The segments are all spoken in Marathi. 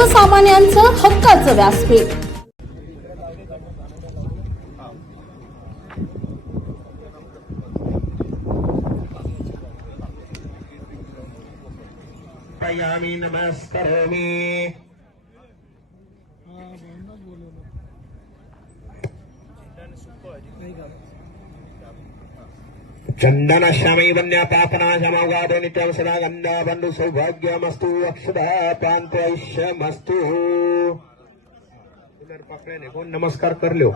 सर्वसामान्यांचं हक्काचं व्यासपीठ. पयामी नमस्करोमि चंदन श्यामी वन्या पापनाशमौगादो नित्यं सदा गंधा बंधु सौभाग्यमस्तु अक्षदा पांतैष्यमस्तु. पुनर्पकड़े कोण नमस्कार कर लो.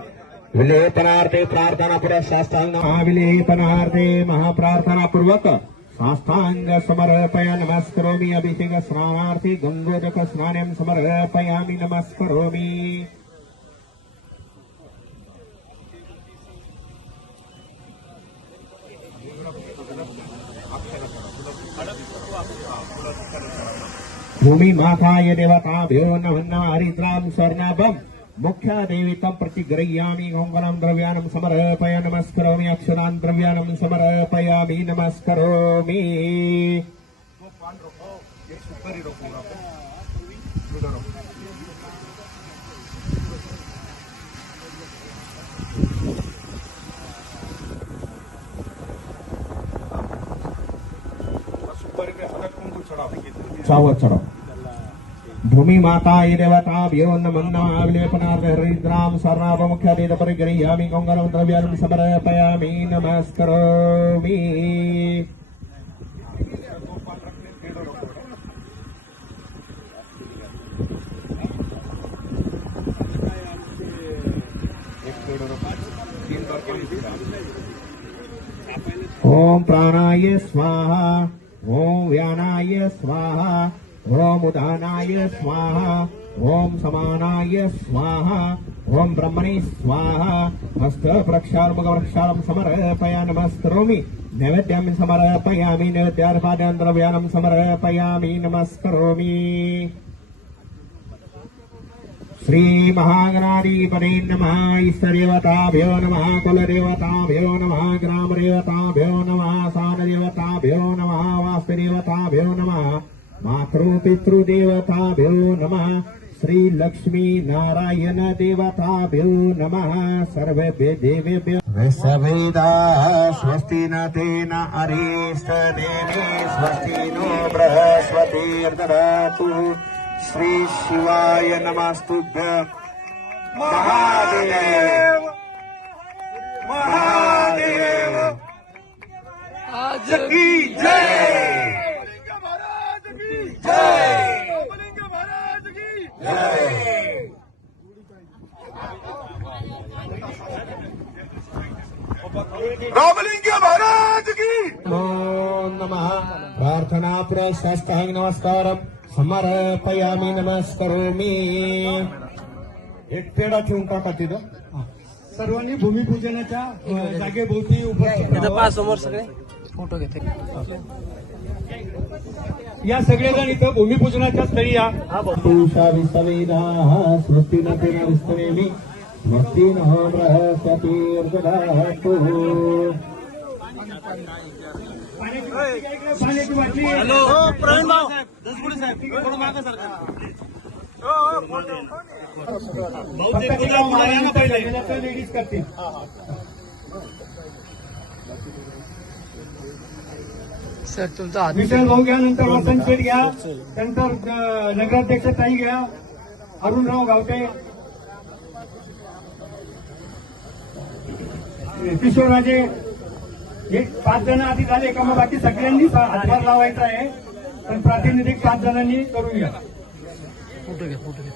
विलेपनार्थे प्रार्थना पूर्वक शास्त्रांग महाविलेपनार्थे महाप्रार्थना पूर्वक साष्टांग समर्पय नमस्करोमि. अभिषेक स्नानार्थी गंगोदक स्नानं समर्पयामि नमस्करोमि. भूमि माताय देवताभ्यो नमः हरिद्रां स्वर्णाभं मुख्य देवीतं प्रतिगृह्यामि. मंगलं द्रव्यानं समर्पय नमस्करोमि. अक्षरान् द्रव्यानं समर्पयामि नमस्करोमि. चावत चढ़ो. भूमि माताय देवताभ्यो नमः विलेपनार्थे हरिद्रां स्वर्णाभं मुख्य देवीतं प्रतिगृह्यामि. मंगलं द्रव्यानं समर्पयामि नमस्करोमि. ओम प्राणाय स्वाहा. ओम व्यानाय स्वाहा. ओम उदानाय स्वाहा. ओम समानाय स्वाहा. ओम ब्रह्मणे स्वाहा. हस्त प्रक्षालमुखप्रक्षालं समर्पय नमस्करोमि. नैवेद्यं समर्पयामि. नैवेद्यार्पणं द्रव्यानं समर्पयामि नमस्करोमि. श्री महागणाधिपते नमः. इष्टदेवताभ्यो नमः. कुलदेवताभ्यो नमः. ग्रामदेवताभ्यो नमः. स्थानदेवताभ्यो नमः. वास्तुदेवताभ्यो नमः. मातृपितृदेवताभ्यो नमः. श्री लक्ष्मी नारायण देवताभ्यो नमः. सर्वेभ्यो देवेभ्यो वेदः स्वस्ति न तेन अरिष्टनेमि स्वस्ति नो बृहस्पतिर्दधातु. श्री शिवाय नमस्तुभ्यं. महादेव महादेव आज की जय. रामलिंग महाराज की नमः. प्रार्थना पूर्वक साष्टांग नमस्कारं समर्पयामि नमस्करोमि. एक पेढा ठेवून टाका तिथं. सर्वांनी भूमिपूजनाच्या जागेभोवती उपस्थित समोर सगळे फोटो घेते. या सगळेजण इथं भूमिपूजनाच्या स्थळी या. पूषा विसवेदाः स्वस्तिन तेन विस्तरेमि स्वस्तिन बृहस्पतिर्दधातु. पाण्याची बाटली. हॅलो प्रवीण भाऊ दसगुडे साहेब थोडं मागे सरकार. लेडीज करतील. सर तुमचा विठ्ठल भाऊ घ्या. नंतर वसंत शेठ घ्या. नंतर नगराध्यक्ष ताई घ्या. अरुणराव गावटे. किशोरराजे. हे 5 जण आधी झाले का मग बाकी सगळ्यांनी हातभार लावायचा आहे. पण प्रातिनिधिक 5 जणांनी करून घ्या. फोटो घ्या. फोटो घ्या.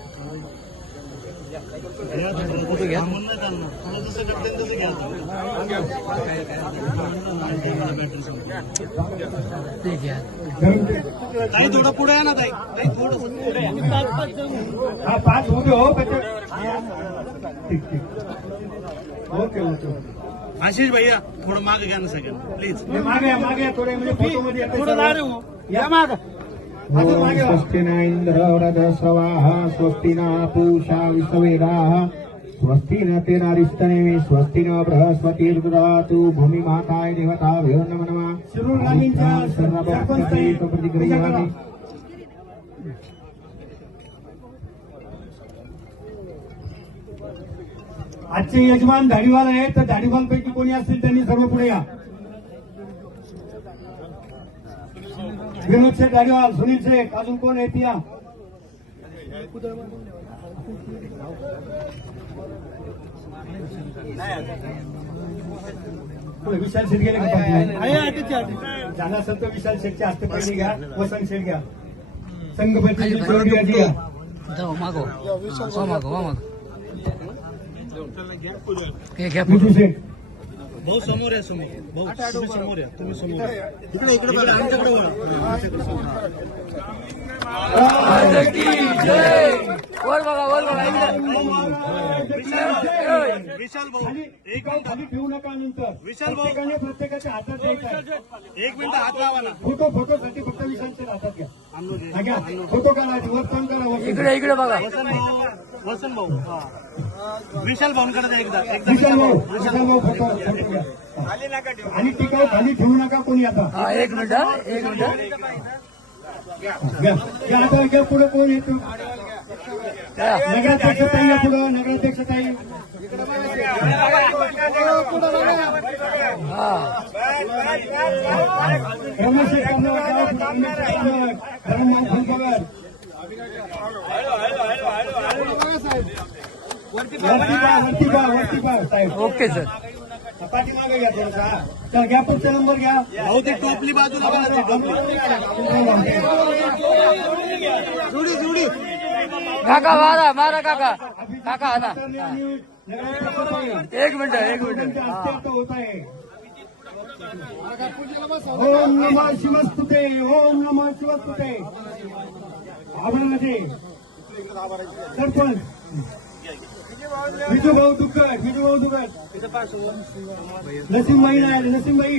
ते घ्या. ताई थोडं पुढे आहे ना ताई. थोडं पुढे. हा 5 उभे हो. ठीक ठीक. Okay okay. आशिष भैया थोडं मागे घ्या ना सगळ्यांना प्लीज. मागे थोडे म्हणजे फोटोमध्ये थोडं दारे हो या माग. स्वस्ति न इंद्र वृधस्वाहा. स्वस्ति न पूषा विश्ववेदाः स्वस्ति न तेनारिष्टनेमि स्वस्ति न बृहस्पतिर्दधातु. भूमि माताय देवताभ्यो नमः. प्रतिगृह्यामि. आजचे यजमान दाढीवाल आहे, तर दाढीवालपैकी कोणी असतील त्यांनी सर्व पुढे या. विनोद शेठ दाढीवाल, सुनील शेठ, अजून कोण आहेत या. पुढे विशाल शेठ गेले का? झाला असेल तर विशाल शेठच्या हस्ते पहिली घ्या. वसंत शेठ घ्या. संघपती घ्या. विजू शेठ. भाऊ समोर आहे, समोर भाऊ तुम्ही समोर या, तुम्ही समोर या. इकडे इकडे बघा, आमच्याकडे वळा. विशाल भाऊ एक मिनिट खाली ठेवू नका. नंतर विशाल भाऊ. प्रत्येकाच्या हातात द्यायचा आहे. एक मिनिट हात लावा ना. फोटोसाठी फक्त विशालच्या हातात घ्या. हा, घ्या. फोटो काढायचे. वर काम करा. इकडे बघा. वसंत भाऊ हा. विशाल भाऊंकडे द्या एकदा विशाल भाऊ फोटो घ्या. आणि टिकाऊ खाली ठेवू नका कोणी आता. एक मिनिट. घ्या आता. घ्या. पुढे कोण येतो? नगराध्यक्ष ताई या पुढं. नगराध्यक्ष ताई. Ramesh okay sir. पाठीमागे घ्या थोडासा. चल घ्या. पुढचा नंबर घ्या. भाऊ ते टोपली बाजूला बघा, ते टोपली. जुडी जुडी काका मारा काका आना. एक मिनिट. होत आहे. ओम नमः शिवस्तुते. ओम नमः शिवस्तुते. आभाराचे सरपंच विजूभाऊ दुग्गड. नसीमबाई नाही आले. नसीमबाई.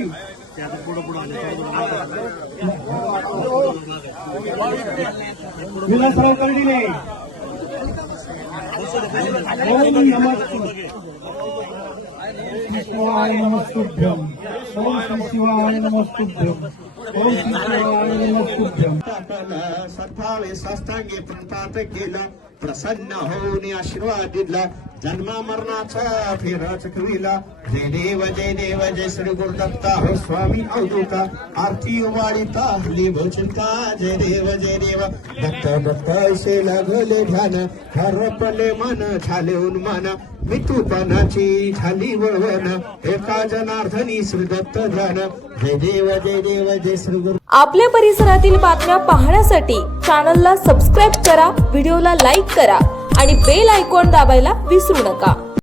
विलासराव कर्डिले. ओम नमः शिवाय नमस्तुभ्यम. ओम श्री शिवाय नमस्तुभ्यम. ओम श्री शिवाय नमस्तुभ्यम. सत्तावे साष्टांगे प्रणपात केला. प्रसन्न होऊन आशीर्वाद दिला. जन्मा मरणाचा फेरा चकविला. जय देव जय श्री गुरुदत्ता हो स्वामी अवधूता. आरती उवाळीता हल्ली भोचिंता. जय देव दत्त ऐसे लागले ध्यान. हरपले मन झाले उन्मान. मितूपणाची झाली वळवण. एका जनार्दनी श्री दत्त ध्यान. जय देव जय श्री गुरु. आपल्या परिसरातील बातम्या पाहण्यासाठी चॅनलला सबस्क्राईब करा, व्हिडिओला लाईक करा आणि बेल आयकॉन दाबायला विसरू नका.